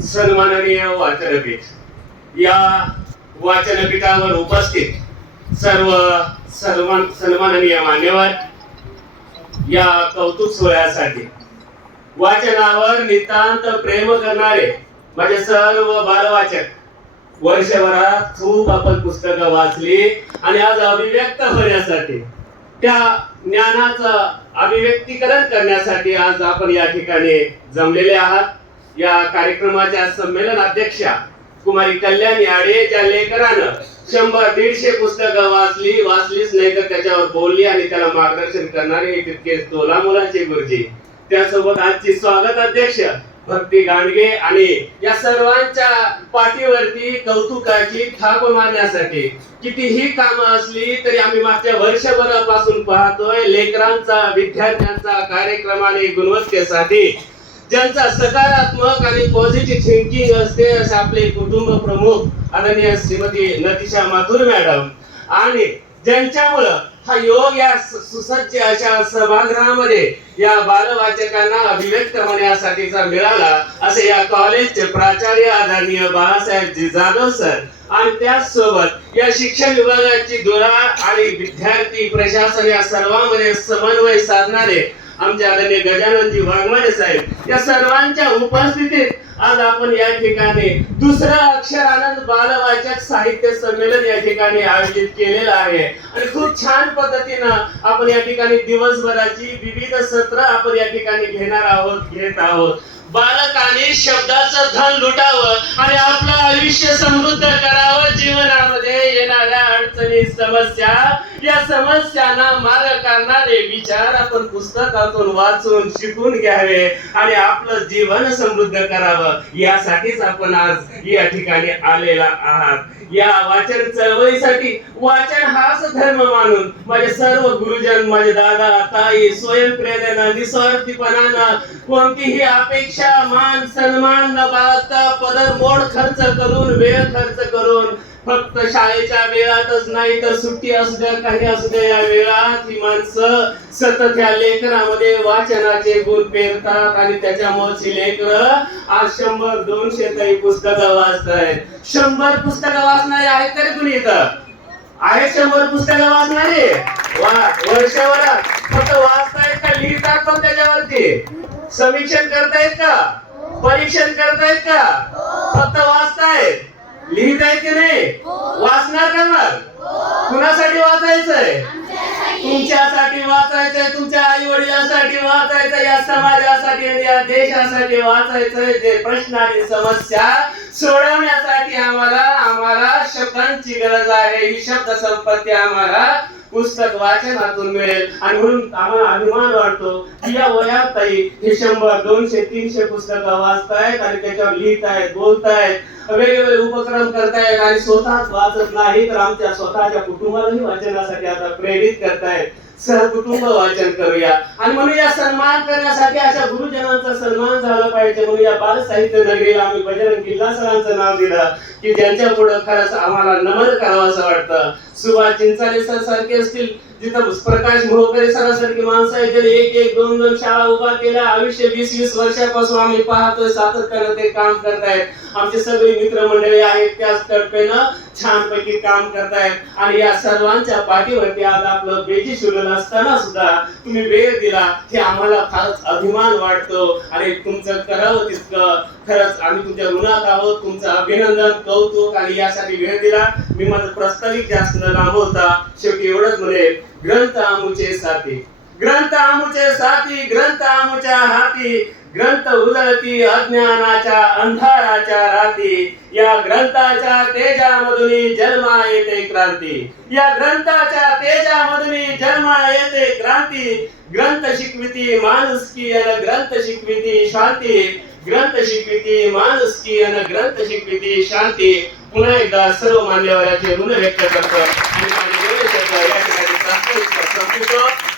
सन्माननीय वाचनपीठ. या वाचनपीठावर उपस्थित सर्व सन्मान सन्माननीय मान्यवर या कौतुक सोहळ्यासाठी. वाचनावर नितांत प्रेम करणारे माझे सर्व बालवाचक वर्षभरात खूप आपण पुस्तकं वाचली आणि आज अभिव्यक्त होण्यासाठी त्या ज्ञानाचं अभिव्यक्तीकरण करण्यासाठी आज आपण या ठिकाणी जमलेले आहात. या कार्यक्रमाच्या संमेलन अध्यक्षा कुमारी कल्याण याडे त्या लेकरानं शंभर दीडशे पुस्तकं वाचली वाचलीच नाही तर त्याच्यावर बोलली आणि त्याला मार्गदर्शन करणारे हे तितके तोला मुलाचे गुरुजी. त्यासोबत आजची स्वागत अध्यक्ष भक्ती गांडगे आणि या सर्वांच्या पाठीवरती कौतुकाची थाप मारण्यासाठी कितीही काम असली तरी आम्ही मागच्या वर्षभरापासून पाहतोय लेकरांचा विद्यार्थ्यांचा कार्यक्रम आणि गुणवत्तेसाठी ज्यांचा सकारात्मक आणि पॉझिटिव्ह थिंकिंग असते असे आपले कुटुंब प्रमुख आदरणीय श्रीमती नतिशा माथुर मॅडम. आणि ज्यांच्यामुळं हा योग या सुसज्ज अशा सभागृहामध्ये या बालवाचकांना अभिव्यक्त होण्यासाठीचा मिळाला असे या कॉलेजचे प्राचार्य आदरणीय बाळासाहेब जी जाधव सर. आणि त्याचसोबत या शिक्षण विभागाची धुरा आणि विद्यार्थी प्रशासन या सर्वांमध्ये समन्वय साधणारे आमचे आदरणीय गजाननजी वाघमारे साहेब या सर्वांच्या उपस्थितीत आज आपण या ठिकाणी दुसरा अक्षर आनंद बालवाचक साहित्य संमेलन या ठिकाणी आयोजित केलेलं आहे. आणि खूप छान पद्धतीनं आपण या ठिकाणी दिवसभराची विविध सत्र आपण या ठिकाणी घेणार आहोत घेत आहोत. बालकाने शब्दाचं धन लुटावं आणि आपलं आयुष्य समृद्ध करा समस्या या समस्यांना मार्ग करणारे विचार आपण पुस्तकातून वाचून शिकून घ्यावे आणि आपलं जीवन समृद्ध करावं. यासाठीच आपण आज या ठिकाणी आलेला आहात. या वाचन चळवळीसाठी वाचन हाच धर्म मानून माझे सर्व गुरुजन माझे दादा ताई स्वयंप्रेरणा निस्वार्थीपणानं कोणतीही अपेक्षा मान सन्मान न बाळगता पदर मोड खर्च करून वेळ खर्च करून फक्त शाळेच्या वेळातच नाही तर सुट्टी असू द्या काही असू द्या या वेळात ही माणसं सतत या लेखनामध्ये वाचनाचे गुण पेरतात आणि त्याच्यामुळे ही लेकर आज शंभर दोनशे काही पुस्तकं वाचतायत. शंभर पुस्तकं वाचणारे आहेत तरी कुणी इथं? आहे शंभर पुस्तकं वाचणारे? वा वर्षभरात. फक्त वाचतायत का लिहितात पण त्याच्यावरती? समीक्षण करतायत का? परीक्षण करतायत का? फक्त वाचतायत. लिहितायत की नाही? वाचणार का मग? कुणासाठी वाचायचंय? तुमच्यासाठी वाचायचंय तुमच्या आई वडिलांसाठी वाचायचंय या समाजासाठी आणि या देशासाठी वाचायचंय. जे प्रश्न आणि समस्या सोडवण्यासाठी आम्हाला आम्हाला शब्दांची गरज आहे. ही शब्द संपत्ती आम्हाला पुस्तक वाचनातून मिळेल. आणि म्हणून आम्हाला अभिमान वाटतो या वयात ताई हे शंभर दोनशे तीनशे पुस्तकं वाचतायत आणि त्याच्यावर लिहितायत बोलतायत. वेगवेगळे उपक्रम करतायत आणि स्वतःच वाचत नाही तर आमच्या स्वतःच्या कुटुंबालाही वाचनासाठी आता प्रेरित करतायत. सहकुटुंब वाचन करूया. आणि म्हणून या सन्मान करण्यासाठी अशा गुरुजनांचा सन्मान झाला पाहिजे. म्हणून या बाल साहित्य नगरीला आम्ही बजरंग किल्ला सरांचं नाव दिलं की त्यांच्या पुढे खरंच आम्हाला नमन करावं असं वाटतं. सुभाष चिंचाले सर सारखे असतील जिथं प्रकाश मोहकरे सरासारखी माणसं आहेत एक एक दोन दोन शाळा उभा केल्या आयुष्य वीस वीस वर्षापासून आम्ही पाहतोय सातत्यानं ते काम करतायत. आमचे सगळे मित्रमंडळी आहेत त्याच तर्फेनं छानपैकी काम करतायत. आणि या सर्वांच्या पाठीवरती आज आपलं बेजी शिवलेलं असताना सुद्धा तुम्ही वेळ दिला हे आम्हाला फारच अभिमान वाटतो. आणि तुमचं करावं तितकं. खरंच आम्ही तुमच्या ऋणात आहोत तुमचं अभिनंदन कौतुक आणि यासाठी वेळ दिला. मी माझं प्रस्ताविक जास्त न लांबवता शेवटी एवढंच म्हणे ग्रंथ आमूचे साथी. ग्रंथ आमुचे साथी ग्रंथ आमुच्या हाती ग्रंथ उजळती अज्ञानाच्या अंधाराच्या राती. या ग्रंथाच्या तेजामधून जन्मा येते क्रांती. या ग्रंथाच्या तेजामधून जन्मा येते क्रांती. ग्रंथ शिकविती माणुसकी अन ग्रंथ शिकविती शांती. ग्रंथ शिकविती माणुसकी अन ग्रंथ शिकविती शांती. पुन्हा एकदा सर्व मान्यवराचे ऋण व्यक्त करतो. आणि या ठिकाणी